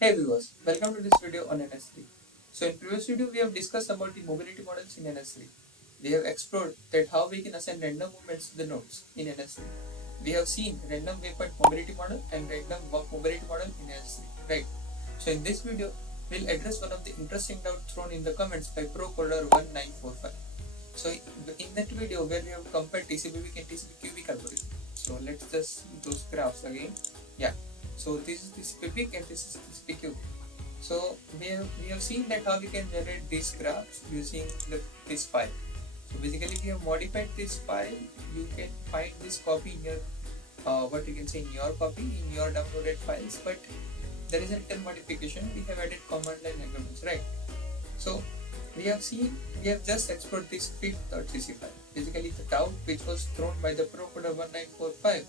Hey viewers, welcome to this video on NS3. So in previous video we have discussed about the mobility models in NS3. We have explored that how we can assign random movements to the nodes in NS3. We have seen random waypoint mobility model and random walk mobility model in NS3, right? So in this video we'll address one of the interesting doubts thrown in the comments by ProCoder1945. So in that video where we have compared TCP and TCP cubic algorithm. So let's just see those graphs again. Yeah. So this is TCP peak and this is TCP cubic. So we have seen that how we can generate these graphs using this file. So basically we have modified this file. You can find this copy in your what you can say in your copy in your downloaded files, but there is a little modification. We have added command line arguments, right? So we have just explored this fifth.cc file. Basically the doubt which was thrown by the ProCoder 1945.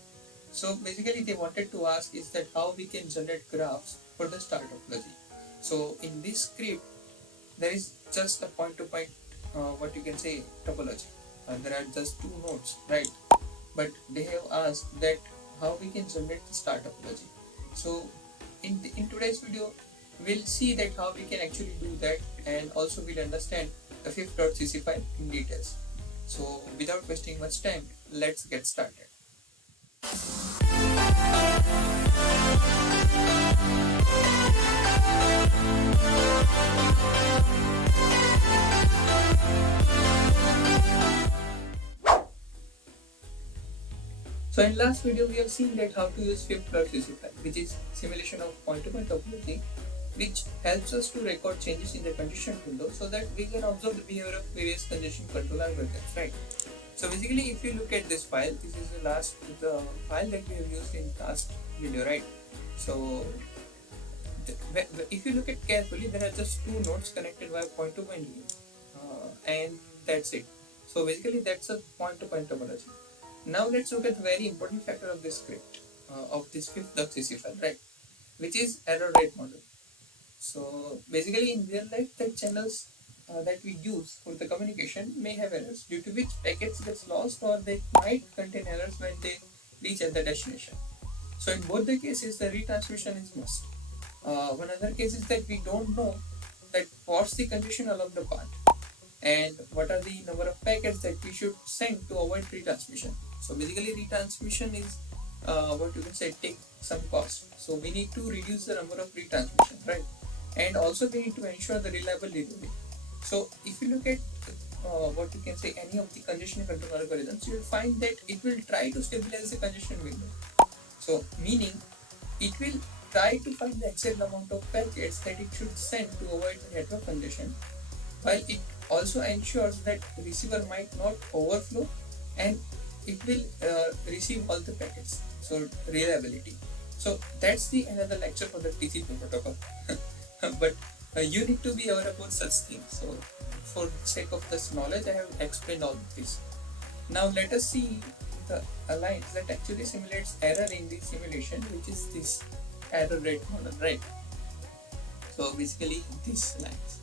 So basically they wanted to ask is that how we can generate graphs for the star topology. So in this script there is just a point to point what you can say topology. There are just two nodes, right? But they have asked that how we can generate the star topology. So in today's video we'll see that how we can actually do that, and also we'll understand the fifth.cc file in details. So without wasting much time, let's get started. So in last video we have seen that how to use fifth.cc file, which is simulation of point-to-point topology, which helps us to record changes in the congestion window so that we can observe the behavior of various congestion control algorithms, right? So basically if you look at this file, this is the file that we have used in last video, right? So if you look at carefully, there are just two nodes connected by point-to-point link, and that's it. So basically that's a point-to-point topology. Now let's look at the very important factor of this script, of this fifth.cc file, right? Which is error rate model. So basically in real life, the channels that we use for the communication may have errors, due to which packets gets lost or they might contain errors when they reach at the destination. So in both the cases, the retransmission is must. One other case is that we don't know that what's the condition along the path and what are the number of packets that we should send to avoid retransmission. So basically retransmission is what you can say take some cost. So we need to reduce the number of retransmission, right? And also we need to ensure the reliable delivery. So if you look at what you can say any of the congestion control algorithms, you will find that it will try to stabilize the congestion window. So meaning it will try to find the exact amount of packets that it should send to avoid the network congestion, while it also ensures that the receiver might not overflow and it will receive all the packets. So reliability. So that's the another lecture for the TCP protocol. But you need to be aware about such things. So for the sake of this knowledge, I have explained all of this. Now let us see the lines that actually simulates error in the simulation, which is this error rate model, right? So basically these lines.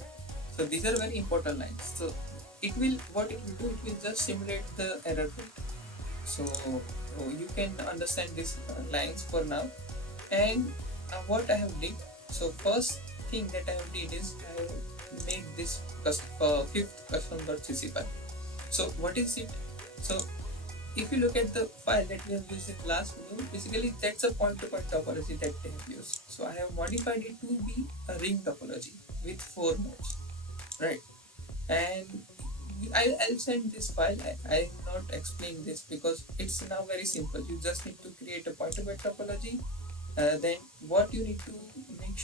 So these are very important lines. So it will do, it will just simulate the error rate. So you can understand these lines for now. And what I have did, so first thing that I have did is I have made this fifth custom.cc file. So what is it? So if you look at the file that we have used in last video, basically that's a point-to-point topology that they have used. So I have modified it to be a ring topology with 4 nodes, right? And I'll send this file. I will not explain this because it's now very simple. You just need to create a point-to-point topology. Then what you need to make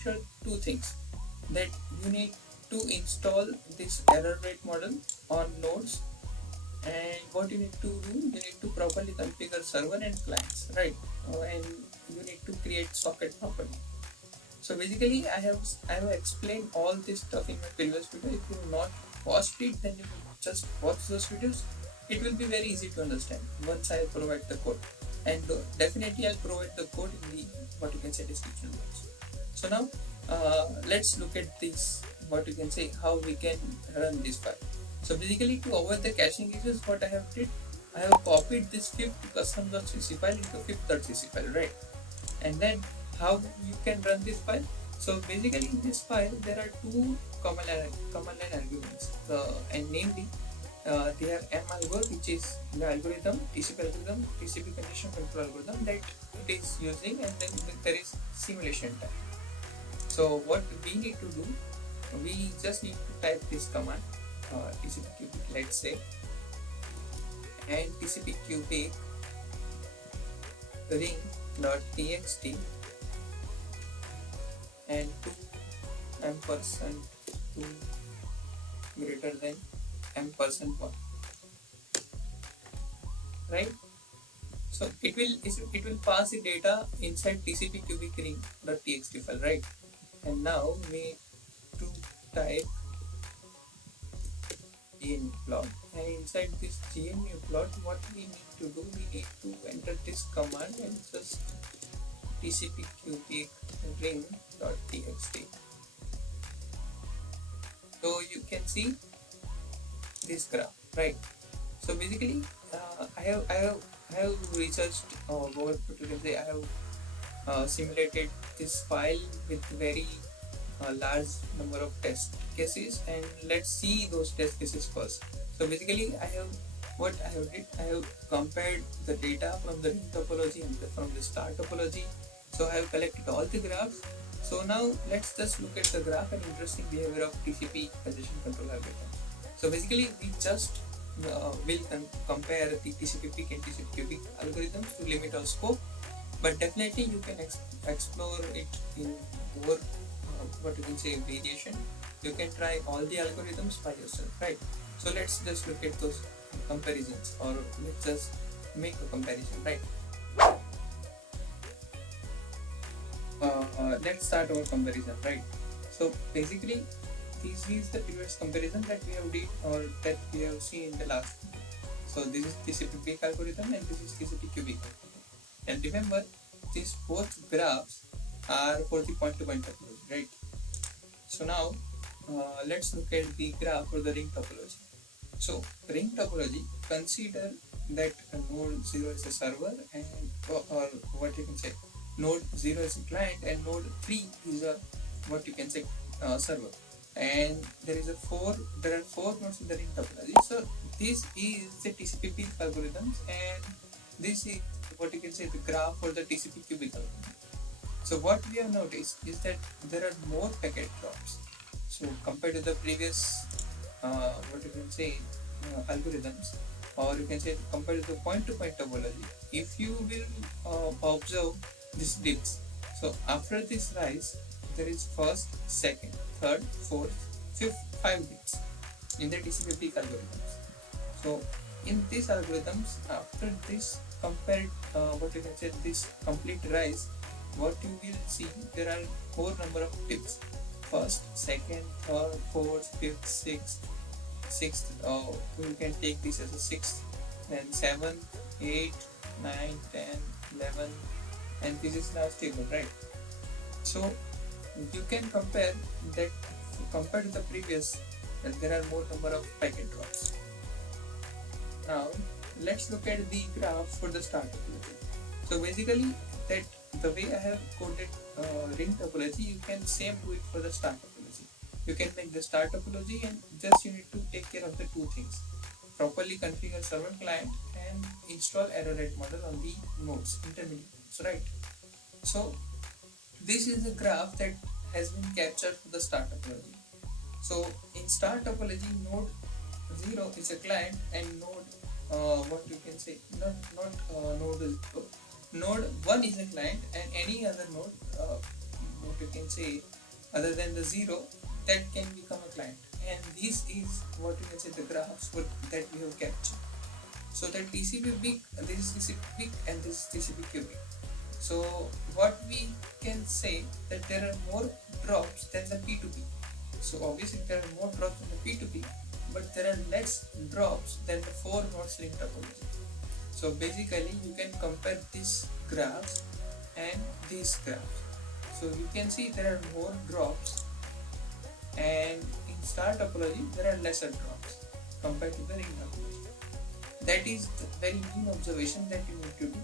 sure, two things, that you need to install this error rate model on nodes, and what you need to do, you need to properly configure server and clients, right? And you need to create socket properly. So basically I have explained all this stuff in my previous video. If you have not watched it, then you just watch those videos. It will be very easy to understand once I provide the code, and definitely I'll provide the code in the what you can say description box. So now let's look at this, what you can say, how we can run this file. So basically to avoid the caching issues, what I have did, I have copied this fifth custom.cc file into fifth.cc file, right? And then how you can run this file. So basically in this file there are two command line arguments, and namely they have M algo, which is the algorithm, TCP algorithm, TCP congestion control algorithm that it is using, and then there is simulation time. So what we need to do, we just need to type this command, TCP cubic, let's say, and TCP cubic ring.txt and 2 ampersand 2 greater than ampersand 1, right? So it will pass the data inside TCP cubic ring.txt file, right? And now we need to type GNU plot, and inside this GNU plot what we need to do, we need to enter this command and just TCP cubic ring.txt. So you can see this graph, right? So basically I have researched what you can say, I have simulated this file with very large number of test cases, and let's see those test cases first. So basically I have compared the data from the ring topology and from the star topology. So I have collected all the graphs. So now let's just look at the graph and interesting behavior of TCP congestion control algorithm. So basically we just will compare the TCP peak and TCP cubic algorithms to limit our scope, but definitely you can explore it in more what you can say variation. You can try all the algorithms by yourself, right? So let's just look at those comparisons, or let's just make a comparison, right? Let's start our comparison, right? So basically this is the previous comparison that we have did, or that we have seen in the last video. So this is TCP peak algorithm and this is TCP cubic algorithm. And remember, these both graphs are for the point-to-point topology, right? So now let's look at the graph for the ring topology. So ring topology, consider that node 0 is a server, and or what you can say, node 0 is a client and node 3 is a what you can say server, and there are four nodes in the ring topology. So this is the TCP peak algorithms, and this is what you can say the graph for the TCP cubic algorithm. So what we have noticed is that there are more packet drops. So compared to the previous what you can say algorithms, or you can say compared to the point-to-point topology, if you will observe these dips. So after this rise, there is first, second, third, fourth, fifth, 5 dips in the TCP peak algorithms. So in these algorithms, after this compared what you can say this complete rise, what you will see, there are four number of dips: first, second, third, fourth, fifth, sixth. You can take this as a sixth, then 7, 8, 9, 10, 11, and this is last table, right? So you can compare that, compared to the previous, that there are more number of packet drops. Now let's look at the graph for the star topology. So basically that the way I have coded ring topology, you can same do it for the star topology. You can make the star topology, and just you need to take care of the two things: properly configure server client and install error rate model on the nodes, intermediate nodes, right? So this is a graph that has been captured for the star topology. So in star topology, node 0 is a client, and node what you can say not node 0, node 1 is a client, and any other node what you can say other than the 0, that can become a client. And this is what you can say the graphs that we have captured. So the TCP peak, this is TCP peak and this is TCP cubic. So what we can say that there are more drops than the P2P. So obviously there are more drops than the P2P, but there are less drops than the 4 nodes ring topology. So basically you can compare this graph and this graph. So you can see there are more drops, and in star topology there are lesser drops compared to the ring topology. That is the very main observation that you need to do.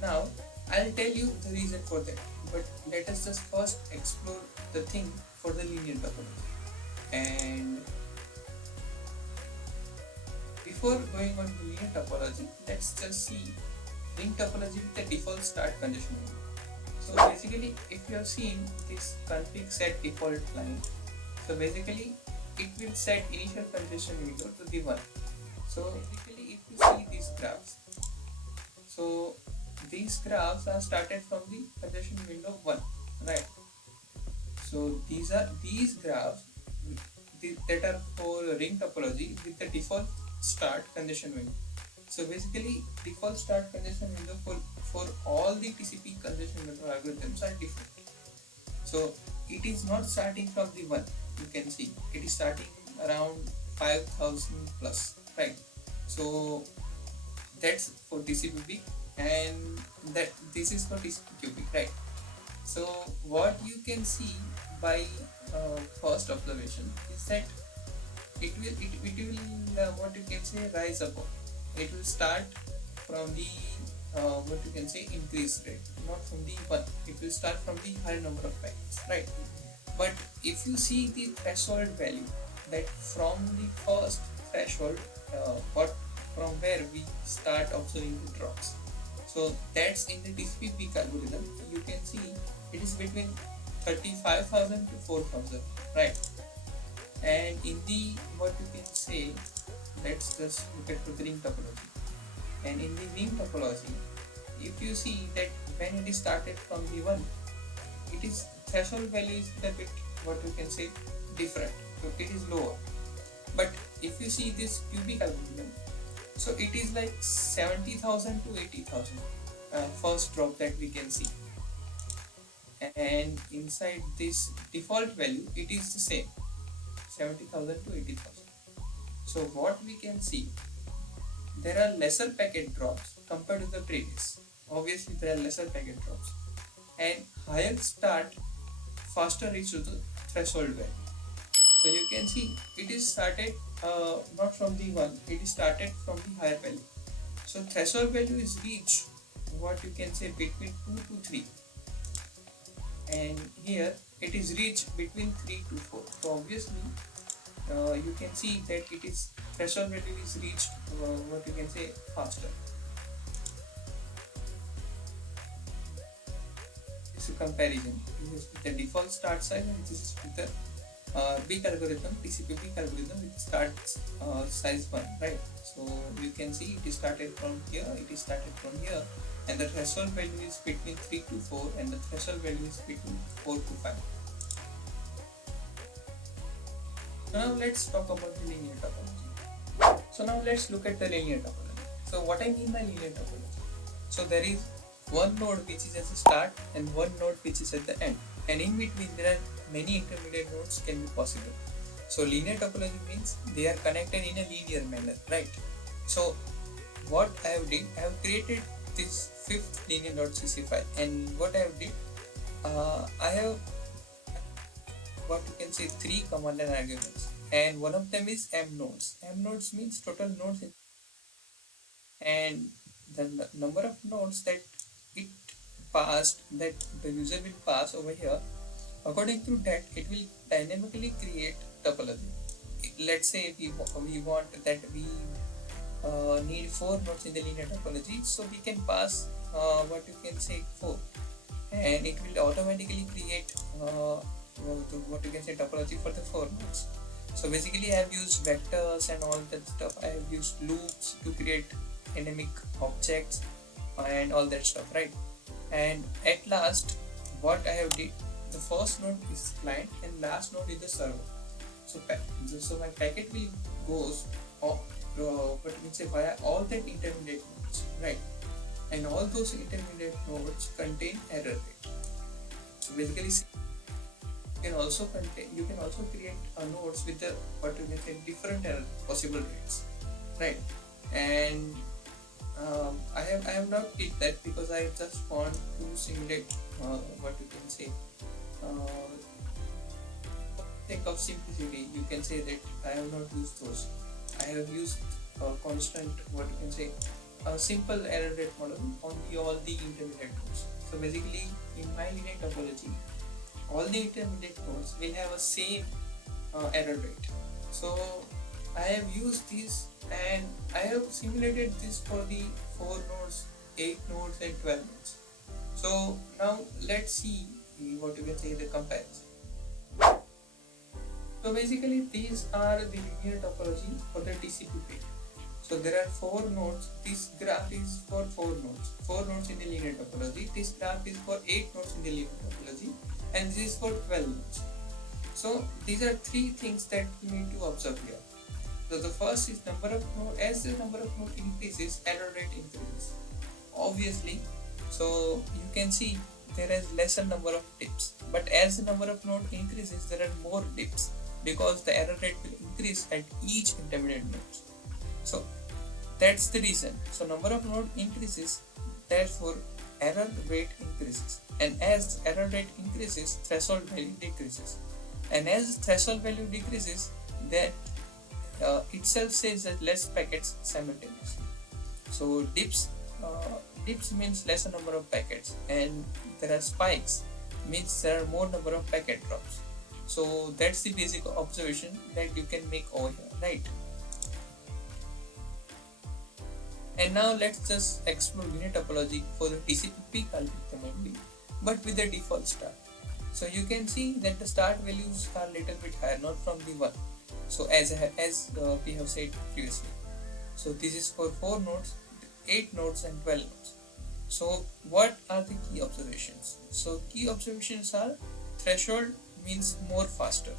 Now I'll tell you the reason for that, but let us just first explore the thing for the linear topology. And before going on to linear topology, let's just see ring topology with the default start congestion window. So basically, if you have seen this config set default line, so basically it will set initial congestion window to the 1. So basically, if you see these graphs, so these graphs are started from the congestion window 1, right? So these graphs that are for ring topology with the default start congestion window. So basically, default start congestion window for all the TCP congestion window algorithms are different. So it is not starting from the 1. You can see it is starting around 5000 plus, right? So that's for TCP and that this is for TCP, right? So what you can see by first observation is that it will what you can say rise above. It will start from the what you can say increase rate, not from the 1. It will start from the higher number of packets, right? But if you see the threshold value, that from the first threshold, what from where we start observing the drops. So that's in the TCP peak algorithm. You can see it is between 35,000 to 4,000, right? And in the what you can say, let's just look at the ring topology. And in the ring topology, if you see that when it is started from the 1, it is threshold value is a bit what you can say different. So it is lower. But if you see this cubic algorithm, so it is like 70,000 to 80,000 first drop that we can see. And inside this default value, it is the same 70,000 to 80,000. So what we can see, there are lesser packet drops compared to the previous. Obviously, there are lesser packet drops and higher start, faster reach to the threshold value. So you can see it is started not from the 1, it is started from the higher value. So threshold value is reached what you can say between 2 to 3, and here it is reached between 3 to 4. So obviously you can see that it is threshold value is reached what you can say faster. This is a comparison. This is the default start size and this is with the big algorithm, TCP big algorithm, it starts size 1, right? So you can see it is started from here, it is started from here, and the threshold value is between 3 to 4 and the threshold value is between 4 to 5. So now let's talk about the linear topology. So now let's look at the linear topology. So what I mean by linear topology? So there is one node which is at the start and one node which is at the end, and in between there are many intermediate nodes can be possible. So linear topology means they are connected in a linear manner, right? So what I have did, I have created this fifth linear.cc file, and what I have did, I have what you can say 3 command line arguments, and one of them is m nodes. M nodes means total nodes and the number of nodes that it passed, that the user will pass over here. According to that, it will dynamically create topology. Let's say we want that we need 4 nodes in the linear topology, so we can pass what you can say 4, and it will automatically create what you can say topology for the 4 nodes. So basically, I have used vectors and all that stuff. I have used loops to create dynamic objects and all that stuff, right? And at last, what I have did, the first node is client and last node is the server. So my packet will goes what you can say via all that intermediate nodes, right? And all those intermediate nodes contain error rate. So basically, you can also create nodes with the what you can say different error possible rates, right? And I have not did that because I just want to simulate what you can say sake of simplicity. You can say that I have not used those. I have used constant what you can say a simple error rate model on all the intermediate nodes. So basically, in my linear topology, all the intermediate nodes will have a same error rate. So I have used this and I have simulated this for the 4 nodes, 8 nodes and 12 nodes. So now let's see what you can say the comparison. So basically these are the linear topology for the TCP page. So there are 4 nodes. This graph is for 4 nodes. 4 nodes in the linear topology. This graph is for 8 nodes in the linear topology, and this is for 12 nodes. So these are 3 things that you need to observe here. So the first is number of nodes. As the number of nodes increases, error rate increases. Obviously, so you can see there is lesser number of dips. But as the number of nodes increases, there are more dips because the error rate will increase at each intermediate node. So that's the reason. So number of nodes increases, therefore error rate increases. And as error rate increases, threshold value decreases. And as threshold value decreases, that itself says that less packets simultaneously. So dips means lesser number of packets, and there are spikes means there are more number of packet drops. So that's the basic observation that you can make over here, right? And now let's just explore linear topology for the TCP peak algorithm only, but with the default start. So you can see that the start values are little bit higher, not from the 1. So as we have said previously. So this is for 4 nodes, 8 nodes and 12 nodes. So what are the key observations? So key observations are threshold means more faster.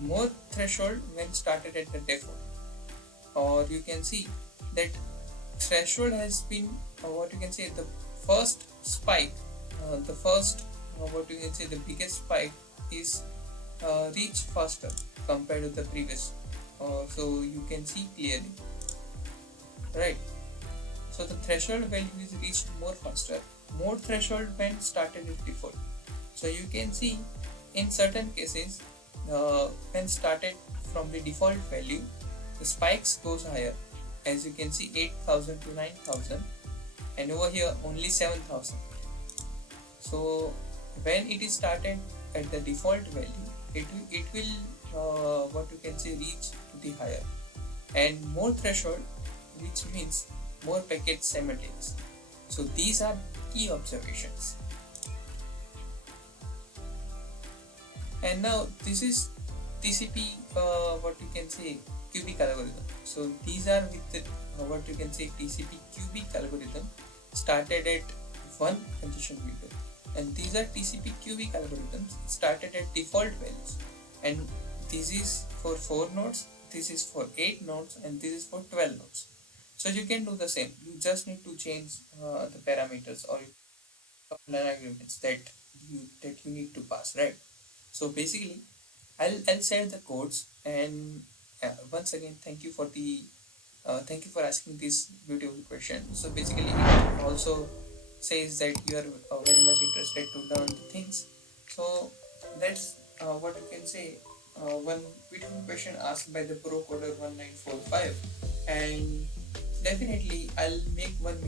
More threshold when started at the default. Or you can see that threshold has been what you can say the first spike, the biggest spike is reached faster compared to the previous. So you can see clearly, right? So the threshold value is reached more faster. More threshold when started at default. So you can see in certain cases when started from the default value, the spikes goes higher. As you can see 8,000 to 9,000, and over here only 7,000. So when it is started at the default value, it will what you can say reach to the higher, and more threshold, which means more packets simultaneously. So these are key observations. And now this is TCP what you can say cubic algorithm. So these are with the, what you can say TCP cubic algorithm started at 1 congestion window, and these are TCP cubic algorithms started at default values, and this is for 4 nodes, this is for 8 nodes, and this is for 12 nodes. So you can do the same. You just need to change the parameters or learn agreements that you need to pass, right? So basically I'll share the codes, and once again thank you for asking this beautiful question. So basically it also says that you are very much interested to learn the things. So that's what you can say one beautiful question asked by the pro coder 1945, and definitely I'll make one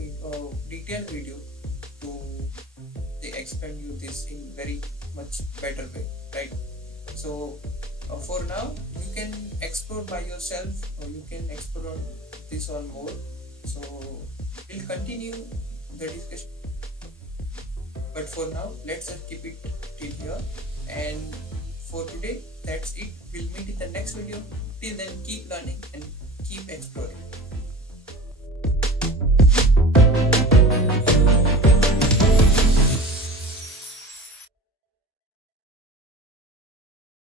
detailed video to explain you this in very much better way, right? So for now you can explore by yourself, or you can explore on this or more. So we'll continue the discussion, but for now let's just keep it till here, and for today that's it. We'll meet in the next video. Till then, keep learning and keep exploring.